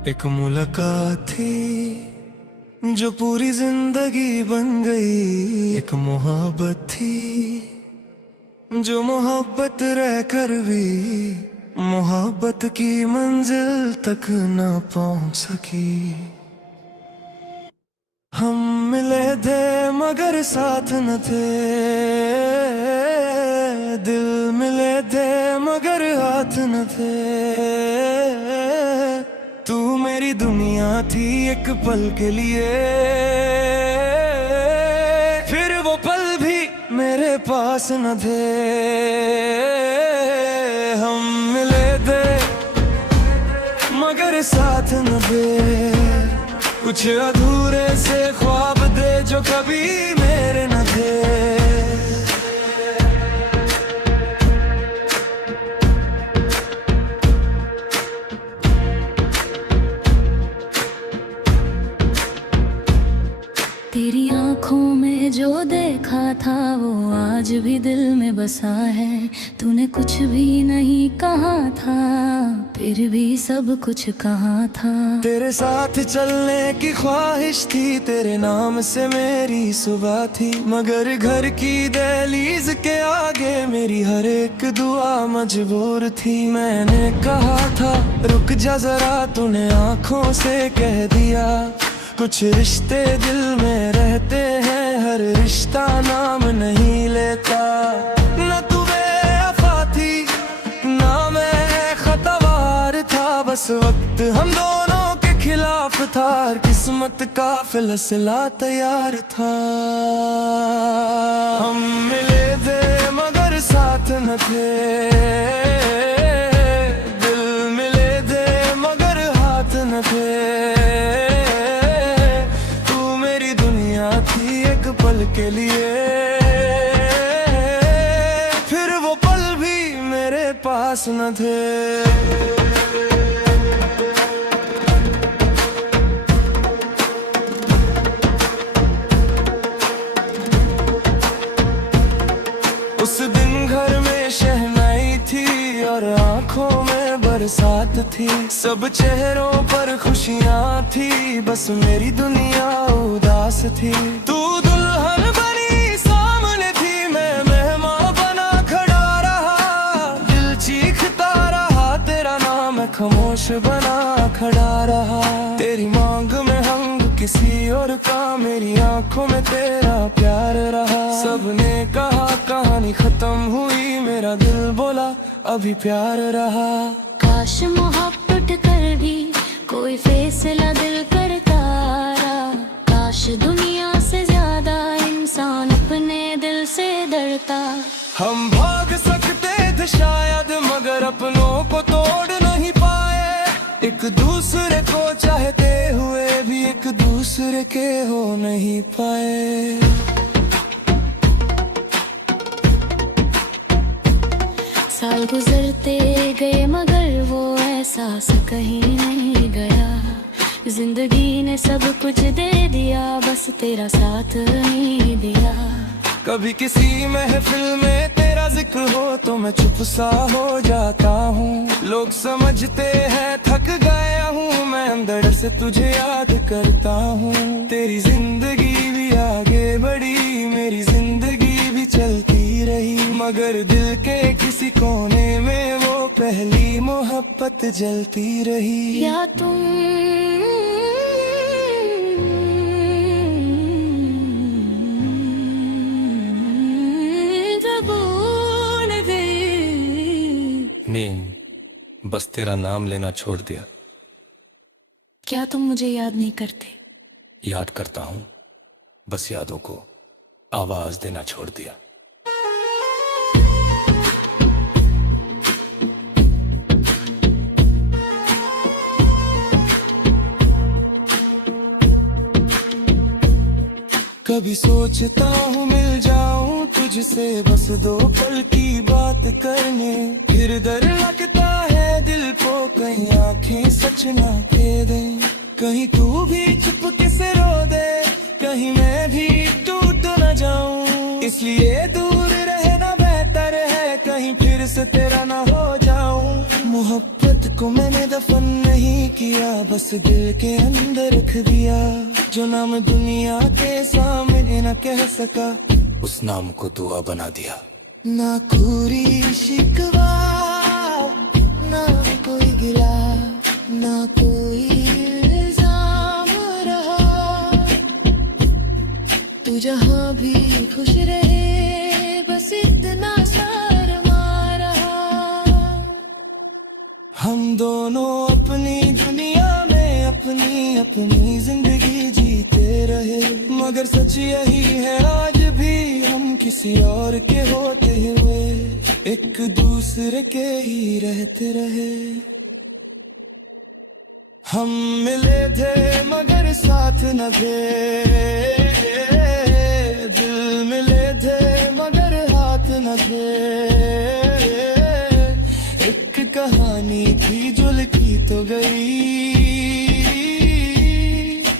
एक मुलाकात थी जो पूरी जिंदगी बन गई। एक मोहब्बत थी जो मोहब्बत रहकर भी मोहब्बत की मंजिल तक न पहुंच सकी। हम मिले थे मगर साथ न थे, दिल मिले थे मगर हाथ न थे। तू मेरी दुनिया थी एक पल के लिए, फिर वो पल भी मेरे पास न थे। हम मिले थे मगर साथ न थे, कुछ अधूरे से ख्वाब दे जो कभी मेरे न थे। तेरी आंखों में जो देखा था वो आज भी दिल में बसा है। तूने कुछ भी नहीं कहा था, फिर भी सब कुछ कहा था। तेरे साथ चलने की ख्वाहिश थी, तेरे नाम से मेरी सुबह थी। मगर घर की दहलीज के आगे मेरी हर एक दुआ मजबूर थी। मैंने कहा था रुक जा जरा, तूने आंखों से कह दिया कुछ रिश्ते दिल में रहते हैं, हर रिश्ता नाम नहीं लेता। न तू बेवफा थी ना मैं खतवार था, बस वक्त हम दोनों के खिलाफ था। किस्मत का फैसला तैयार था। हम मिले थे मगर साथ न थे, दिल मिले थे मगर हाथ न थे। पल के लिए फिर वो पल भी मेरे पास न थे। उस दिन घर में शहनाई थी और आंखों में बरसात थी। सब चेहरों पर खुशियां थी, बस मेरी दुनिया उदास थी। तू दुल्हन बनी सामने थी, मैं मेहमान बना खड़ा रहा। दिल चीखता रहा तेरा नाम, मैं खामोश बना खड़ा रहा। तेरी मांग में हंग किसी और का, मेरी आंखों में तेरा प्यार रहा। सबने कहा कहानी खत्म हुई, मेरा दिल बोला अभी प्यार रहा। काश मोहब्बत कर भी कोई फैसला दिल करता रहा। काश दुनिया से ज्यादा इंसान अपने दिल से डरता। हम भाग सकते थे शायद मगर अपनों को तोड़ नहीं पाए। एक दूसरे को चाहते हुए भी एक दूसरे के हो नहीं पाए। साल गुजरते गए मगर वो एहसास कहीं नहीं गया। जिंदगी ने सब कुछ दे दिया, बस तेरा साथ नहीं दिया। कभी किसी महफिल में तेरा जिक्र हो तो मैं चुप सा हो जाता हूँ। लोग समझते हैं थक गया हूँ, मैं अंदर से तुझे याद करता हूँ। तेरी जिंदगी भी आगे बढ़ी, मेरी जिंदगी भी चलती रही, मगर दिल के किसी कोने में वो पहली मोहब्बत जलती रही। या तुम नींद बस तेरा नाम लेना छोड़ दिया। क्या तुम मुझे याद नहीं करते? याद करता हूँ, बस यादों को आवाज देना छोड़ दिया। कभी सोचता हूँ मिल जाऊं तुझसे बस दो पल की बात करने। फिर डर लगता है दिल को कहीं आंखें सच ना कह दे। कहीं तू भी चुपके से रो दे, कहीं मैं भी टूट न जाऊं। इसलिए दूर रहना बेहतर है, कहीं फिर से तेरा ना हो जाऊं। मोहब्बत को मैंने दफन नहीं किया, बस दिल के अंदर रख दिया। जो नाम दुनिया के सामने न कह सका, उस नाम को दुआ बना दिया। ना कोई शिकवा, ना कोई गिला, ना कोई इल्जाम रहा। तू जहाँ भी खुश रहे, बस इतना शर्मा रहा। हम दोनों अपनी दुनिया में अपनी अपनी जिंदगी जीते रहे, मगर सच यही है आज भी हम किसी और के होते हुए एक दूसरे के ही रहते रहे। हम मिले थे मगर साथ न थे, दिल मिले थे मगर हाथ न थे। एक कहानी थी जो लिखी तो गई,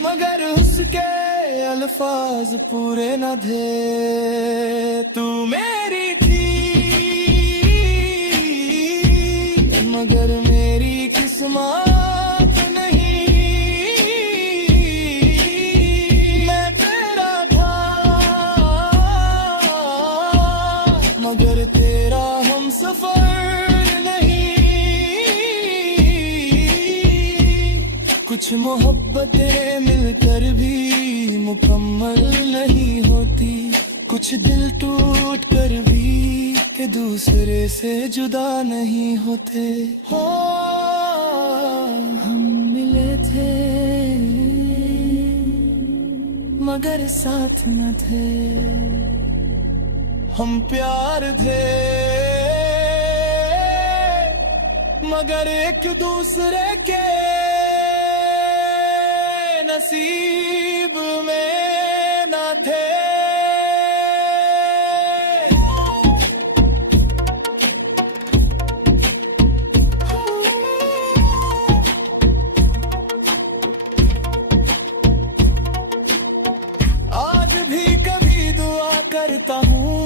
मगर उसके अल्फाज पूरे न थे। तू मेरी थी मगर मेरी किस्मत नहीं। मैं तेरा था मगर तेरा हम सफर नहीं। कुछ मोहब्बतें मिलकर भी मुकम्मल नहीं होती, कुछ दिल टूट कर भी के दूसरे से जुदा नहीं होते। हो हम मिले थे मगर साथ न थे, हम प्यार थे मगर एक दूसरे के नसीब में न थे। आज भी कभी दुआ करता हूँ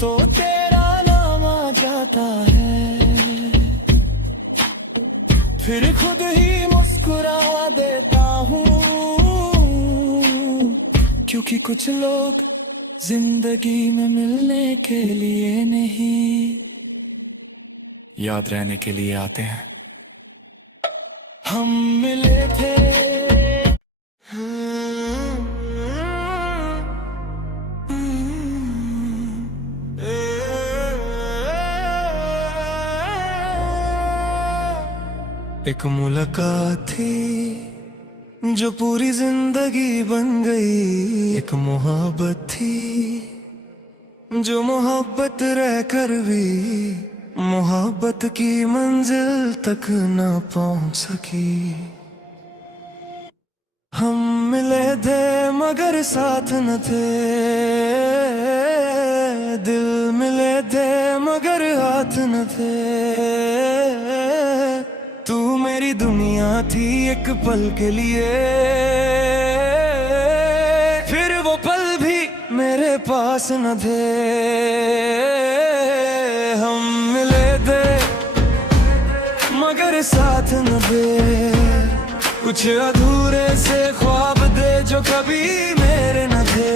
तो तेरा नाम आ जाता है, फिर खुद ही मुस्कुरा देता हूँ। क्योंकि कुछ लोग जिंदगी में मिलने के लिए नहीं, याद रहने के लिए आते हैं। हम मिले थे एक मुलाकात थी जो पूरी जिंदगी बन गई, एक मोहब्बत थी जो मोहब्बत रहकर भी मोहब्बत की मंजिल तक न पहुंच सकी। हम मिले थे मगर साथ न थे, दिल मिले थे मगर हाथ न थे। तू मेरी दुनिया थी एक पल के लिए, फिर वो पल भी मेरे पास न थे। हम मिले थे मगर साथ न थे, कुछ अधूरे से ख्वाब दे जो कभी मेरे न थे।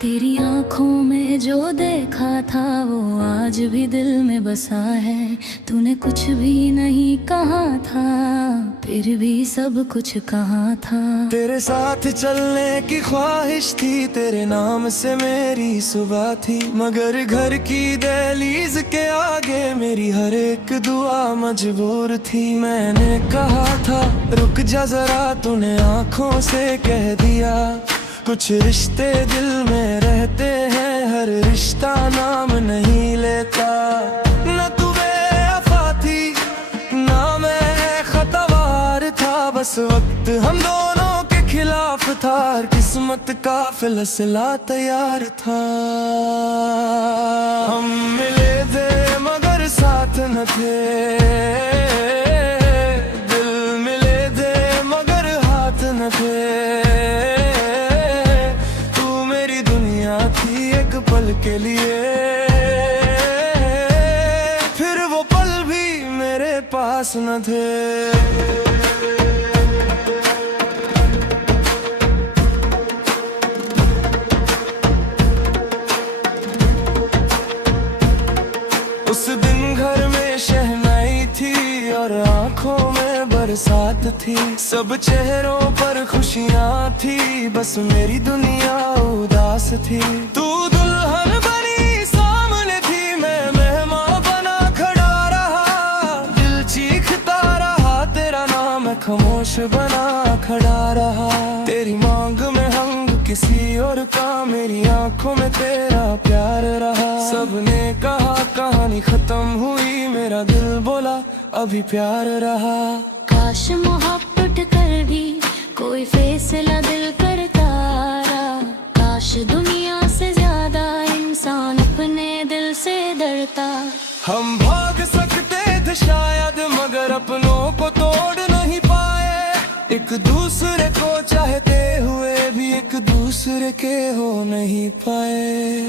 तेरी आँखों में जो देखा था वो आज भी दिल में बसा है। तूने कुछ भी नहीं कहा था, फिर भी सब कुछ कहा था। तेरे साथ चलने की ख्वाहिश थी, तेरे नाम से मेरी सुबह थी, मगर घर की दहलीज के आगे मेरी हर एक दुआ मजबूर थी। मैंने कहा था रुक जा जरा, तूने आंखों से कह दिया कुछ रिश्ते दिल में रहते हैं, हर रिश्ता नाम नहीं लेता। न तू बेवफा थी ना मैं खतवार था, बस वक्त हम दोनों के खिलाफ था, हर किस्मत का फैसला तैयार था। हम मिले थे मगर साथ न थे, दिल के लिए, फिर वो पल भी मेरे पास न थे। उस दिन घर में शहनाई थी और आंखों में बरसात थी, सब चेहरों पर खुशियां थी, बस मेरी दुनिया उदास थी। तू दुल्हन बनी सामने थी, मैं मेहमान बना खड़ा रहा, दिल चीखता रहा तेरा नाम, मैं खामोश बना खड़ा रहा। तेरी मांग में हंग किसी और का, मेरी आंखों में तेरा प्यार रहा। सबने कहा कहानी खत्म हुई, मेरा दिल बोला अभी प्यार रहा। काश मोहब्बत कर भी कोई फैसला दिल करता रहा, काश दुनिया से ज्यादा इंसान अपने दिल से डरता। हम भाग सकते थे शायद, मगर अपनों को तोड़ नहीं पाए, एक दूसरे को चाहते हुए भी एक दूसरे के हो नहीं पाए।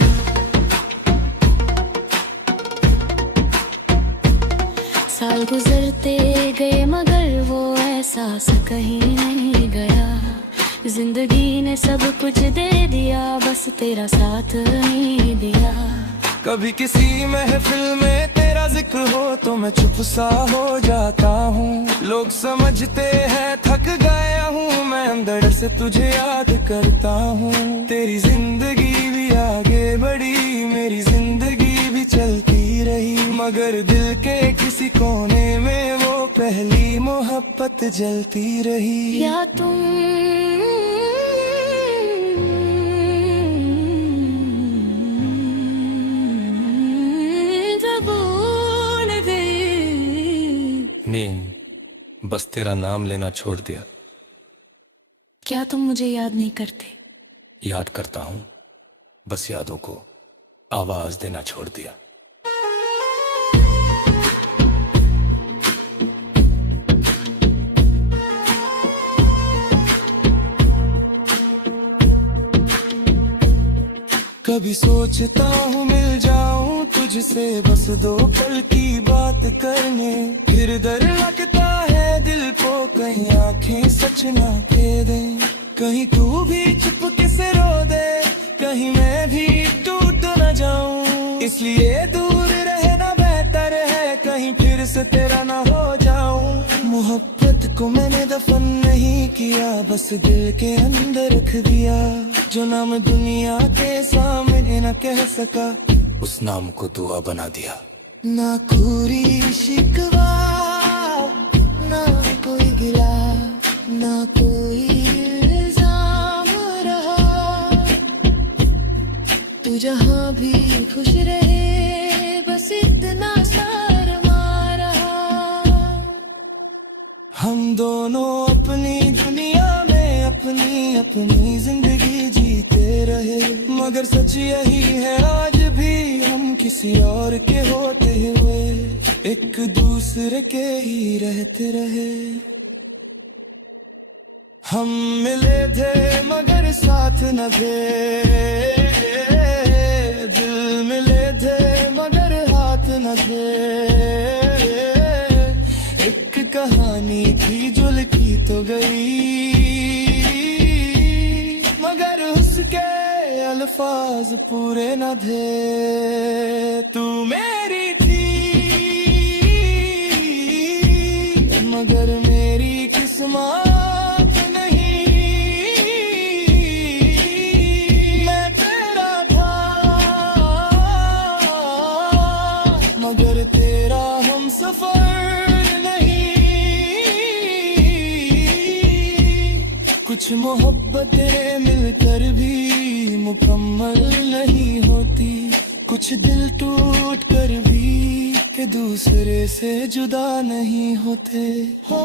साल गुजरते गए मगर वो एहसास कहीं नहीं गया, जिंदगी ने सब कुछ दे दिया, बस तेरा साथ नहीं दिया। कभी किसी महफिल में तेरा जिक्र हो तो मैं चुप सा हो जाता हूँ, लोग समझते हैं थक गया हूँ, मैं अंदर से तुझे याद करता हूँ। तेरी जिंदगी भी आगे बढ़ी, मेरी जिंदगी भी चलती रही, मगर दिल के किसी कोने में वो पहली मोहब्बत जलती रही। या तुम नींद बस तेरा नाम लेना छोड़ दिया। क्या तुम मुझे याद नहीं करते? याद करता हूँ, बस यादों को आवाज देना छोड़ दिया। कभी सोचता हूँ मिल जाऊं तुझसे, बस दो पल की बात करने, फिर डर लगता है दिल को कहीं आंखें सच ना कह दे, कहीं तू भी चुपके से रो दे, कहीं मैं भी टूट न जाऊं, इसलिए दूर रहना बेहतर है, कहीं फिर से तेरा ना हो जाऊं। मोहब्बत को मैंने दफन नहीं किया, बस दिल के अंदर रख दिया, जो नाम दुनिया के सामने न कह सका, उस नाम को दुआ बना दिया। ना कोई शिकवा, ना कोई गिला, ना कोई इल्जाम रहा, तू जहाँ भी खुश रहे, बस इतना शर्मा रहा। हम दोनों अपनी दुनिया में अपनी अपनी जिंदगी जीते रहे, मगर सच यही है आज भी हम किसी और के होते हुए एक दूसरे के ही रहते रहे। हम मिले थे मगर साथ न थे, दिल मिले थे मगर हाथ न थे, एक कहानी थी जो लिखी तो गई, मगर उसके अल्फाज पूरे न थे। तू मेरी थी मगर मेरी किस्मत नहीं, मैं तेरा था मगर तेरा हम सफर नहीं। कुछ मोहब्बतें मिलकर भी मुकम्मल नहीं होती, कुछ दिल टूट कर भी के दूसरे से जुदा नहीं होते। हो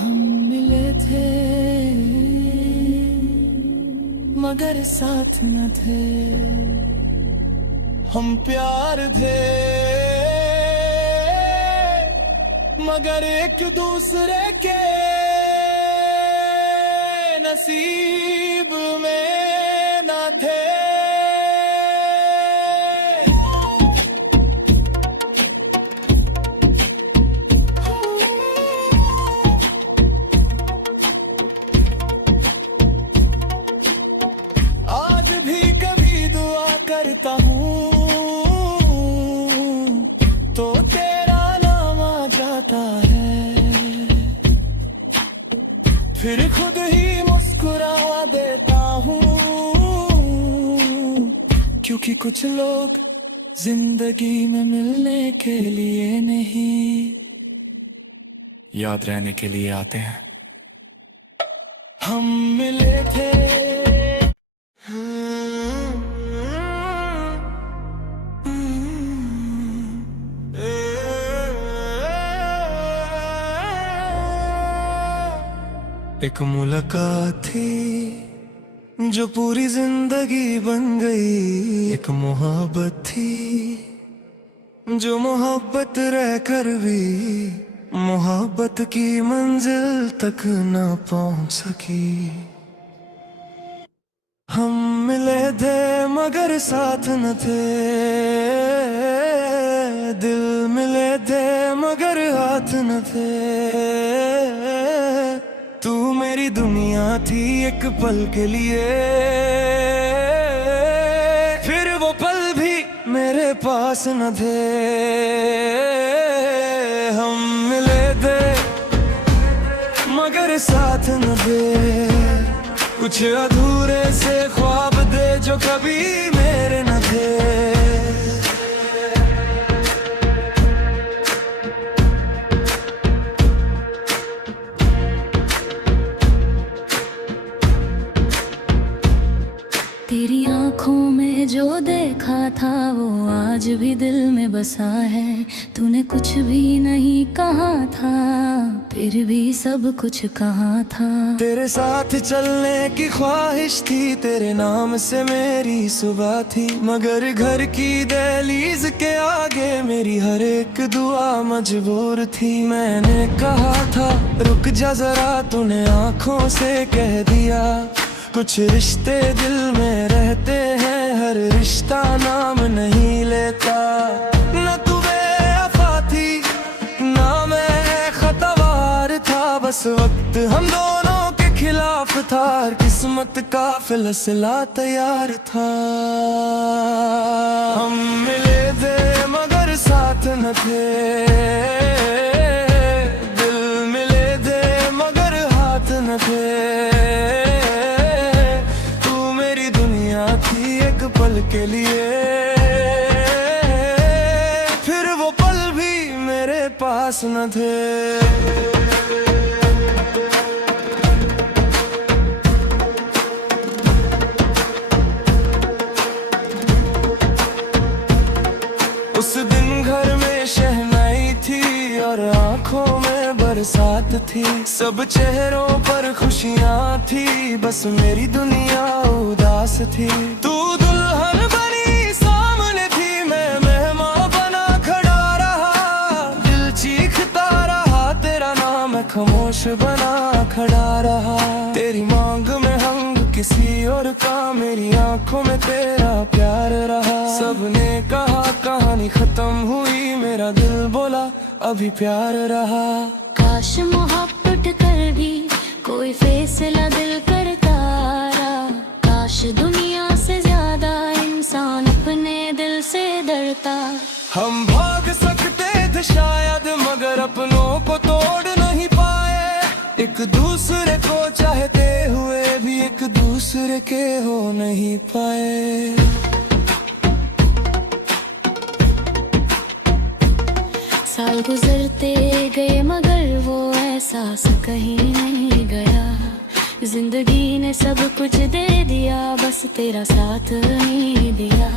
हम मिले थे मगर साथ न थे, हम प्यार थे मगर एक दूसरे के नसीब में न थे। करता हूँ तो तेरा नाम आ जाता है, फिर खुद ही मुस्कुरा देता हूँ, क्योंकि कुछ लोग जिंदगी में मिलने के लिए नहीं, याद रहने के लिए आते हैं। हम मिले थे एक मुलाकात थी जो पूरी जिंदगी बन गई, एक मोहब्बत थी जो मोहब्बत रहकर भी मोहब्बत की मंजिल तक न पहुंच सकी। हम मिले थे मगर साथ न थे, दिल मिले थे मगर हाथ न थे, तू मेरी दुनिया थी एक पल के लिए, फिर वो पल भी मेरे पास न थे। हम मिले थे मगर साथ न थे, कुछ अधूरे से ख्वाब दे जो कभी मेरे न थे। तेरी आंखों में जो देखा था वो आज भी दिल में बसा है, तूने कुछ भी नहीं कहा था फिर भी सब कुछ कहा था। तेरे साथ चलने की ख्वाहिश थी, तेरे नाम से मेरी सुबह थी, मगर घर की दहलीज के आगे मेरी हर एक दुआ मजबूर थी। मैंने कहा था रुक जा जरा, तूने आंखों से कह दिया कुछ रिश्ते दिल में रहते हैं, हर रिश्ता नाम नहीं लेता। न तू बेवफा थी ना मैं खतवार था, बस वक्त हम दोनों के खिलाफ था, किस्मत का फैसला तैयार था। हम मिले थे मगर साथ न थे, दिल मिले थे मगर हाथ न थे, पल के लिए, फिर वो पल भी मेरे पास न थे। उस दिन घर में शहनाई थी और आंखों में बरसात थी, सब चेहरों पर खुशियां थी, बस मेरी दुनिया उदास थी। तू दुल्हन बनी सामने थी, मैं मेहमान बना खड़ा रहा, दिल चीखता रहा तेरा नाम, मैं खामोश बना खड़ा रहा। तेरी मांग में हंग किसी और का, मेरी आंखों में तेरा प्यार रहा। सबने कहा कहानी खत्म हुई, मेरा दिल बोला अभी प्यार रहा। काश मोहब्बत कर भी कोई फैसला दिल करता रहा, काश दुनिया से ज्यादा इंसान अपने दिल से डरता। हम भाग सकते थे शायद मगर अपनों को तोड़ नहीं पाए, एक दूसरे को चाहते हुए भी एक दूसरे के हो नहीं पाए। साल गुजरते गए मगर वो एहसास कहीं नहीं गया, जिंदगी ने सब कुछ दे दिया बस तेरा साथ नहीं दिया।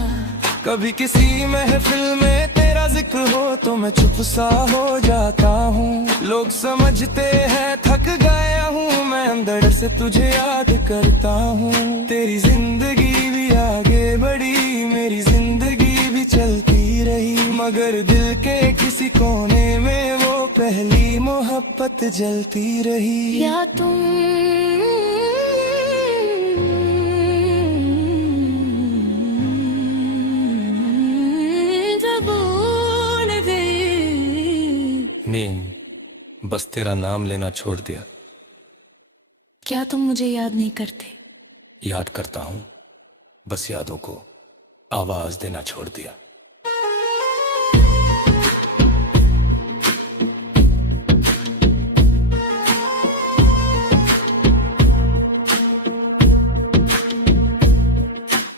कभी किसी महफिल में तेरा जिक्र हो तो मैं चुप सा हो जाता हूँ, लोग समझते हैं थक गया हूँ, मैं अंदर से तुझे याद करता हूँ। तेरी जिंदगी भी आगे बढ़ी, मेरी जिंदगी भी चलती रही, मगर दिल के किसी कोने में वो पहली मोहब्बत जलती रही। या तुम नीम बस तेरा नाम लेना छोड़ दिया। क्या तुम मुझे याद नहीं करते? याद करता हूँ बस यादों को आवाज देना छोड़ दिया।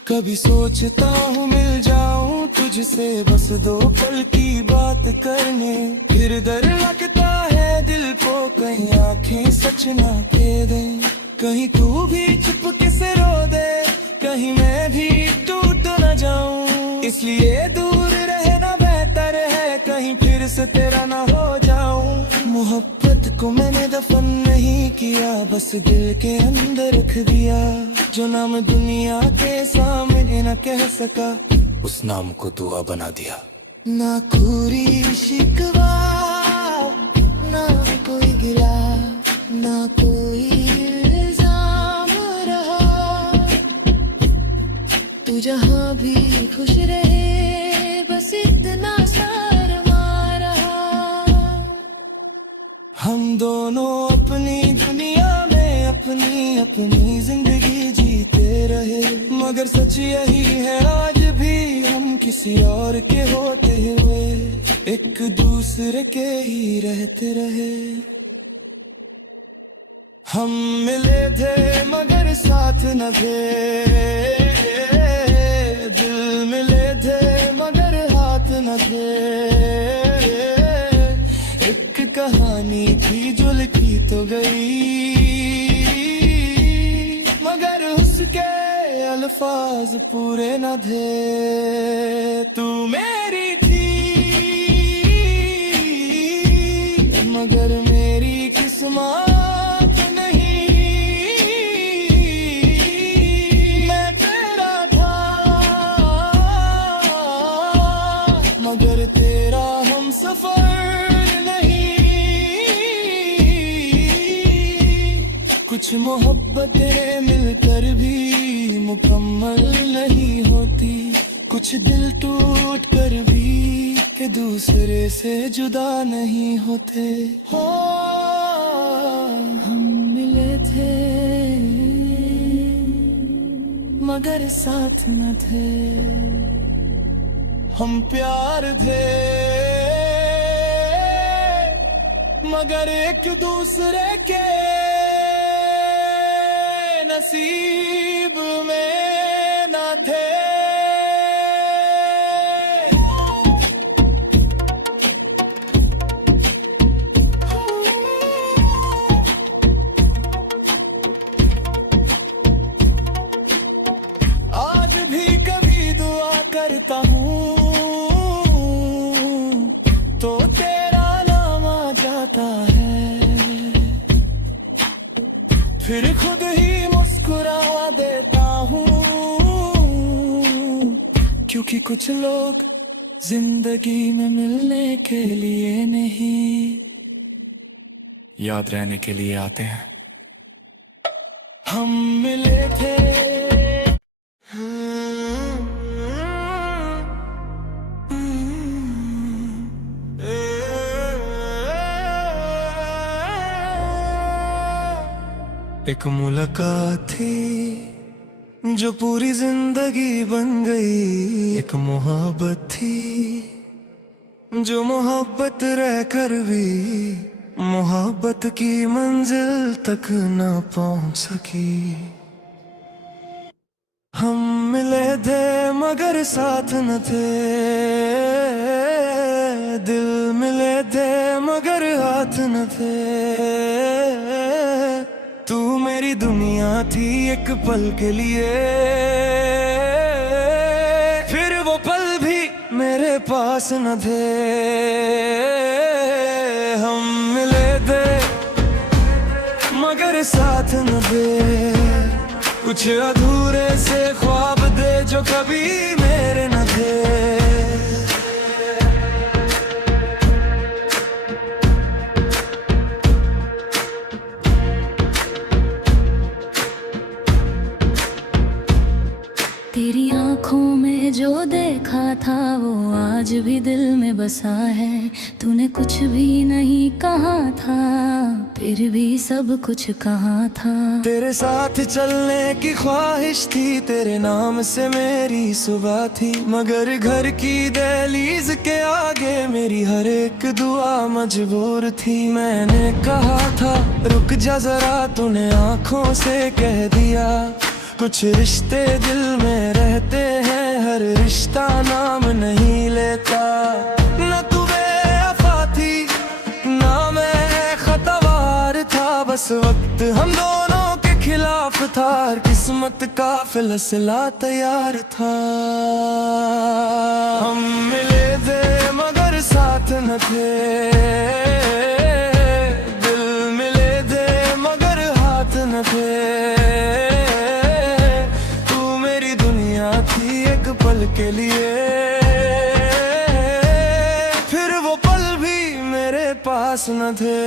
कभी सोचता हूँ मिल जाऊं तुझसे बस 2 पल की बात करने, फिर डर लगता है दिल को कहीं आंखें सच ना कह दे, कहीं तू भी चुपके से रो दे, कहीं मैं भी टूट न जाऊं, इसलिए दूर रहना बेहतर है, कहीं फिर से तेरा ना हो जाऊं। मोहब्बत को मैंने दफन नहीं किया, बस दिल के अंदर रख दिया, जो नाम दुनिया के सामने न कह सका, उस नाम को दुआ बना दिया। ना कोई शिकवा, ना कोई गिला, ना कोई इल्जाम रहा, तू जहाँ भी खुश रहे बस इतना शर्मा रहा। हम दोनों अपनी दुनिया में अपनी अपनी जिंदगी जीते रहे, मगर सच यही है आज भी हम किसी और के होते हुए एक दूसरे के ही रहते रहे। हम मिले थे मगर साथ न थे, दिल मिले थे मगर हाथ न थे, एक कहानी थी जो लिखी तो गई, मगर उसके अल्फाज पूरे न थे। तू मेरी थी मगर मेरी किस्मत नहीं, मैं तेरा था मगर तेरा हम सफर नहीं। कुछ मोहब्बतें मिलकर भी मुकम्मल नहीं होती, कुछ दिल टूट कर भी के दूसरे से जुदा नहीं होते। हो हम मिले थे मगर साथ न थे, हम प्यार थे मगर एक दूसरे के नसीब में न थे। आज भी कभी दुआ करता हूँ तो तेरा नाम आ जाता है, फिर खुद ही मुस्कुरा देता हूँ, क्योंकि कुछ लोग जिंदगी में मिलने के लिए नहीं, याद रहने के लिए आते हैं। हम मिले थे एक मुलाकात थी जो पूरी जिंदगी बन गई, एक मोहब्बत थी जो मोहब्बत रहकर भी मोहब्बत की मंजिल तक न पहुंच सकी। हम मिले थे मगर साथ न थे, दिल मिले थे मगर हाथ न थे, तू मेरी दुनिया थी एक पल के लिए, फिर वो पल भी मेरे पास न थे। हम मिले थे मगर साथ न थे, कुछ अधूरे से ख्वाब दे जो कभी मेरे न थे। तेरी आंखों में जो देखा था वो आज भी दिल में बसा है। तूने कुछ भी नहीं कहा था, फिर भी सब कुछ कहा था। तेरे साथ चलने की ख्वाहिश थी, तेरे नाम से मेरी सुबह थी, मगर घर की दहलीज के आगे मेरी हर एक दुआ मजबूर थी। मैंने कहा था रुक जा जरा, तूने आंखों से कह दिया कुछ रिश्ते दिल में रहते हैं, हर रिश्ता नाम नहीं लेता। न तू बेवफा थी ना मैं खतवार था, बस वक्त हम दोनों के खिलाफ था, हर किस्मत का फैसला तैयार था। हम मिले थे मगर साथ न थे, दिल मिले थे मगर हाथ न थे। पल के लिए फिर वो पल भी मेरे पास न थे।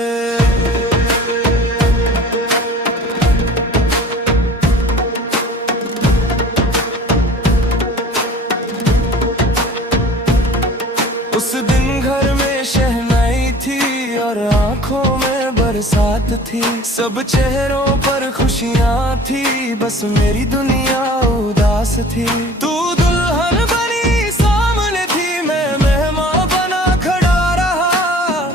उस दिन घर में शहनाई थी और आंखों में बरसात थी, सब चेहरों पर खुशियां थी, बस मेरी दुनिया उदास थी। तू दुल्हन बनी सामने थी, मैं मेहमान बना खड़ा रहा,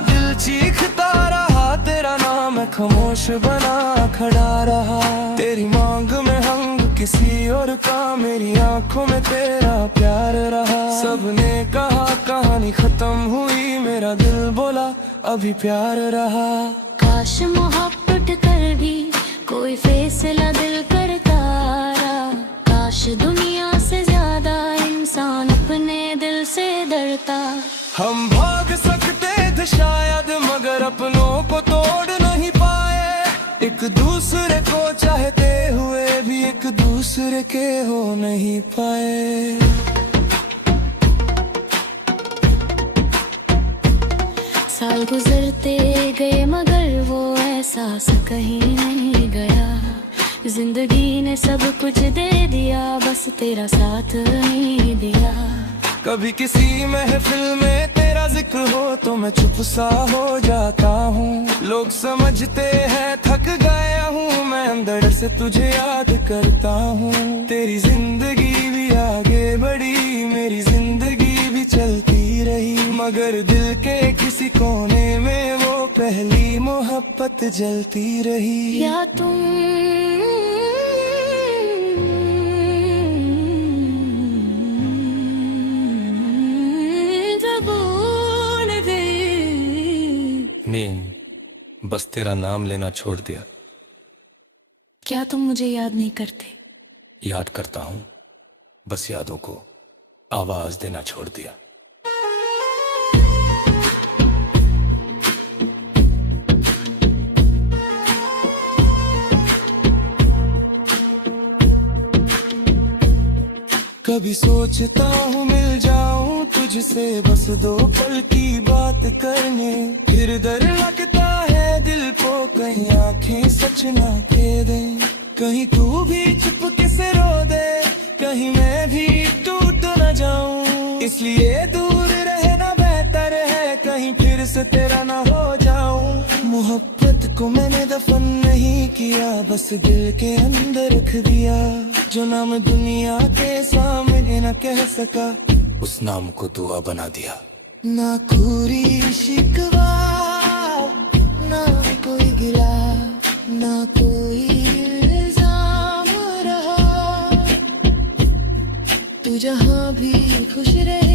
दिल चीखता रहा तेरा नाम, मैं खामोश बना खड़ा रहा। तेरी मांग में हंग किसी और का, मेरी आंखों में तेरा प्यार रहा। सबने कहा कहानी खत्म हुई, मेरा दिल बोला अभी प्यार रहा। काश मोहब्बत कर भी कोई फैसला दिल करता रहा, काश दुनिया से ज्यादा इंसान अपने दिल से डरता। हम भाग सकते थे शायद मगर अपनों को तोड़ नहीं पाए, एक दूसरे को चाहते हुए भी एक दूसरे के हो नहीं पाए। साल गुजरते गए मगर वो एहसास कहीं नहीं गया, जिंदगी ने सब कुछ दे दिया, बस तेरा साथ नहीं दिया। कभी किसी महफिल में तेरा जिक्र हो तो मैं चुप सा हो जाता हूँ, लोग समझते हैं थक गया हूँ, मैं अंदर से तुझे याद करता हूँ। तेरी जिंदगी भी आगे बढ़ी, मेरी जिंदगी भी चलती रही, मगर दिल के किसी कोने में वो पहली मोहब्बत जलती रही। या तुम नीम बस तेरा नाम लेना छोड़ दिया। क्या तुम मुझे याद नहीं करते? याद करता हूँ, बस यादों को आवाज देना छोड़ दिया। कभी सोचता हूँ मिल जाऊं तुझसे बस दो पल की बात करने, फिर डर लगता है दिल को कहीं आंखें सच ना कह दे, कहीं तू भी चुपके से रो दे, कहीं मैं भी टूट न जाऊं, इसलिए दूर रहना बेहतर है, कहीं फिर से तेरा ना हो जाऊं। मोहब्बत को मैंने दफन नहीं किया, बस दिल के अंदर रख दिया, जो नाम दुनिया के सामने न कह सका उस नाम को दुआ बना दिया। ना कोई शिकवा ना कोई गिला, ना कोई इल्जाम रहा, तू जहाँ भी खुश रहे